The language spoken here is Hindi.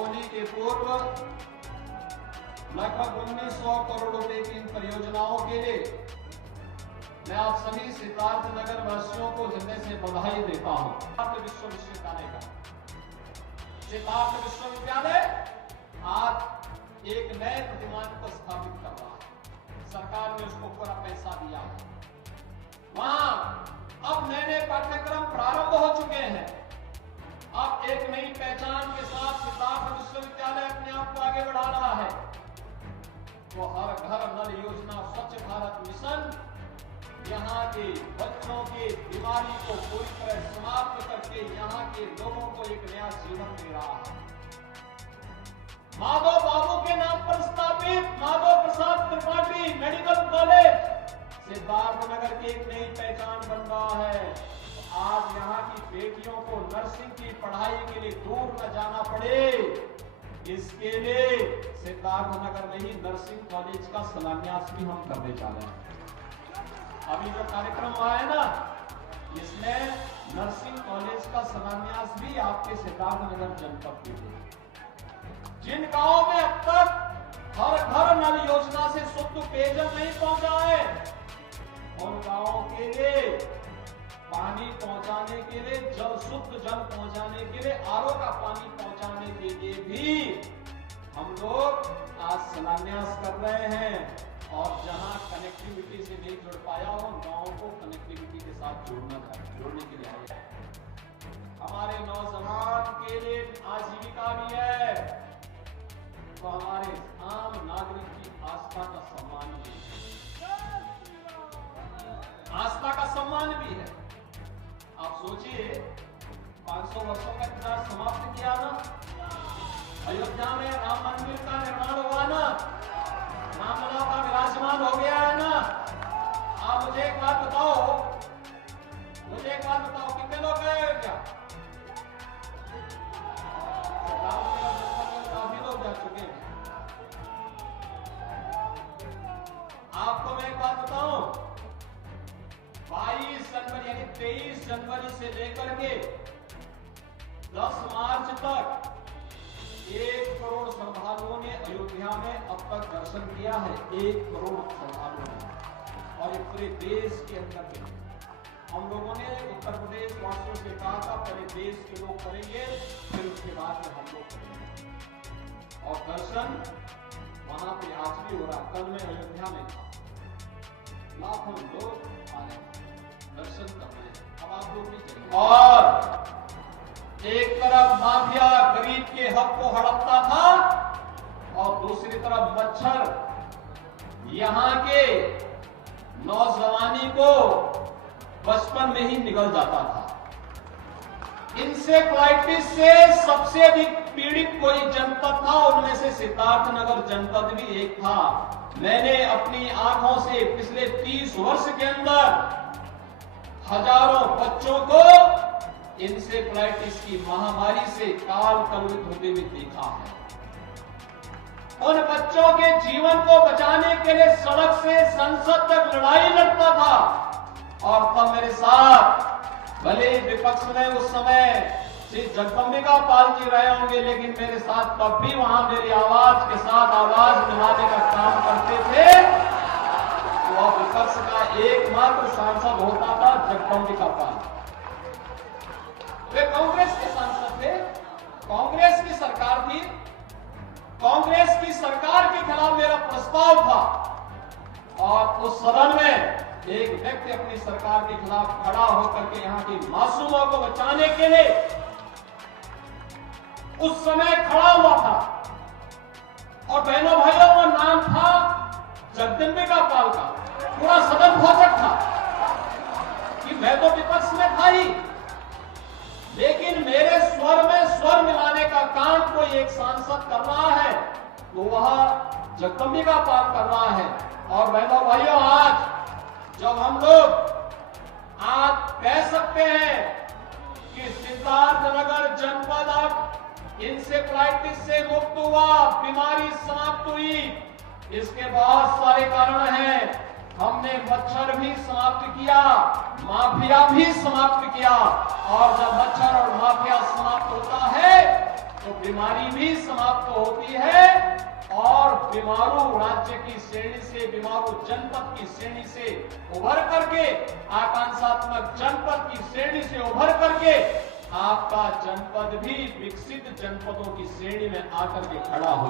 होली के पूर्व लगभग 1900 करोड़ रुपए की इन परियोजनाओं के लिए मैं आप सभी सिद्धार्थ नगर वासियों को हृदय से बधाई देता हूं। सिद्धार्थ विश्वविद्यालय का सिद्धार्थ विश्वविद्यालय आज एक नए प्रतिमान को स्थापित कर रहा है। सरकार ने उसको पूरा पैसा दिया है। वहां अब नए नए पाठ्यक्रम प्रारंभ हो चुके हैं। अब एक नई पहचान के साथ सिद्धार्थ विश्वविद्यालय अपने आप को आगे बढ़ा रहा है। तो हर घर नल योजना, स्वच्छ भारत मिशन यहाँ के बच्चों की बीमारी को पूरी तरह समाप्त करके यहाँ के लोगों को एक नया जीवन दे रहा है। माधव बाबू के नाम पर स्थापित माधव प्रसाद त्रिपाठी मेडिकल कॉलेज सिद्धार्थ नगर की एक नई पहचान बन रहा है। आज यहाँ की बेटियों को नर्सिंग की पढ़ाई के लिए दूर न जाना पड़े, इसके लिए सिद्धार्थ नगर में ही नर्सिंग कॉलेज का शिलान्यास भी हम करने जा रहे हैं। अभी जो कार्यक्रम हुआ है ना, इसमें नर्सिंग कॉलेज का शिलान्यास भी आपके सिद्धार्थ नगर जनपद के लिए। जिन गांवों में अब तक हर घर नल योजना से शुद्ध पेयजल नहीं पहुंचा है, उन गांवों के लिए पानी पहुंचाने के लिए, जल शुद्ध जल पहुंचाने के लिए, आरओ का पानी पहुंचाने के लिए भी हम लोग आज शिलान्यास कर रहे हैं। और जहां कनेक्टिविटी से नहीं जुड़ पाया हो, उन गांवों को कनेक्टिविटी के साथ जोड़ने के लिए आए हैं। हमारे नौजवान के लिए आजीविका भी है, तो हमारे आम नागरिक की आस्था का सम्मान भी है। आस्था का सम्मान भी है। आप सोचिए, 500 वर्षों का इंतजार समाप्त किया ना, अयोध्या में राम मंदिर का निर्माण हुआ ना, रामलला का विराजमान हो गया है ना। आप मुझे एक बात बताओ, कितने लोग गए अयोध्या? काफी लोग जा चुके हैं। आपको मैं एक बात बताऊं, 22 जनवरी यानी 23 जनवरी से लेकर के 10 मार्च तक 1 करोड़ श्रद्धालुओं ने अयोध्या में अब तक दर्शन किया है। 1 करोड़ श्रद्धालुओं ने, और ये पूरे देश के अंदर के हम लोगों ने उत्तर प्रदेश वासियों से कहा था, पहले देश के लोग करेंगे, फिर उसके बाद में हम लोग करेंगे। और दर्शन वहां पे आज भी हो रहा। कल मैं अयोध्या में था, लाखों लोग आए दर्शन कर रहे हैं। अब आप लोग भी चलेंगे। और एक तरफ माफिया गरीब के हक को हड़पता था, और दूसरी तरफ मच्छर यहाँ के नौजवानी को बचपन में ही निगल जाता था। इंसेफ्लाइटिस से सबसे अधिक पीड़ित कोई जनपद था, उनमें से सिद्धार्थ नगर जनपद भी एक था। मैंने अपनी आंखों से पिछले 30 वर्ष के अंदर हजारों बच्चों को इंसेफ्लाइटिस की महामारी से काल कलुषित होते हुए देखा है। उन बच्चों के जीवन को बचाने के लिए सड़क से संसद तक लड़ाई लड़ता था। और तब मेरे साथ, भले विपक्ष में उस समय श्री जगदम्बिका पाल जी रहे होंगे, लेकिन मेरे साथ तब भी वहां मेरी आवाज के साथ आवाज मिलाने का काम करते थे। तो अब विपक्ष का एकमात्र सांसद होता था जगदम्बिका पाल। वे कांग्रेस के सांसद थे, कांग्रेस की सरकार थी, कांग्रेस की सरकार के खिलाफ मेरा प्रस्ताव था, और उस सदन में एक व्यक्ति अपनी सरकार के खिलाफ खड़ा होकर के यहाँ की मासूमों को बचाने के लिए उस समय खड़ा हुआ था। और बहनों भाइयों, वो नाम था जगदम्बिका पाल का। पूरा सदन भौचक था कि मैं तो विपक्ष में था ही, लेकिन मेरे स्वर में स्वर मिलाने का काम कोई एक सांसद कर रहा है, तो वह जगदम्बिका पाल कर रहा है। और बहनों भाइयों, आज जब हम लोग आज कह सकते हैं कि सिद्धार्थ नगर जनपद अब इंसेफ्लाइटिस से मुक्त हुआ, बीमारी समाप्त हुई, इसके बहुत सारे कारण हैं। हमने मच्छर भी समाप्त किया, माफिया भी समाप्त किया, और जब मच्छर और माफिया समाप्त होता है तो बीमारी भी समाप्त बीमारू राज्य की श्रेणी से, बीमारू जनपद की श्रेणी से उभर करके, आकांक्षात्मक जनपद की श्रेणी से उभर करके आपका जनपद भी विकसित जनपदों की श्रेणी में आकर के खड़ा हो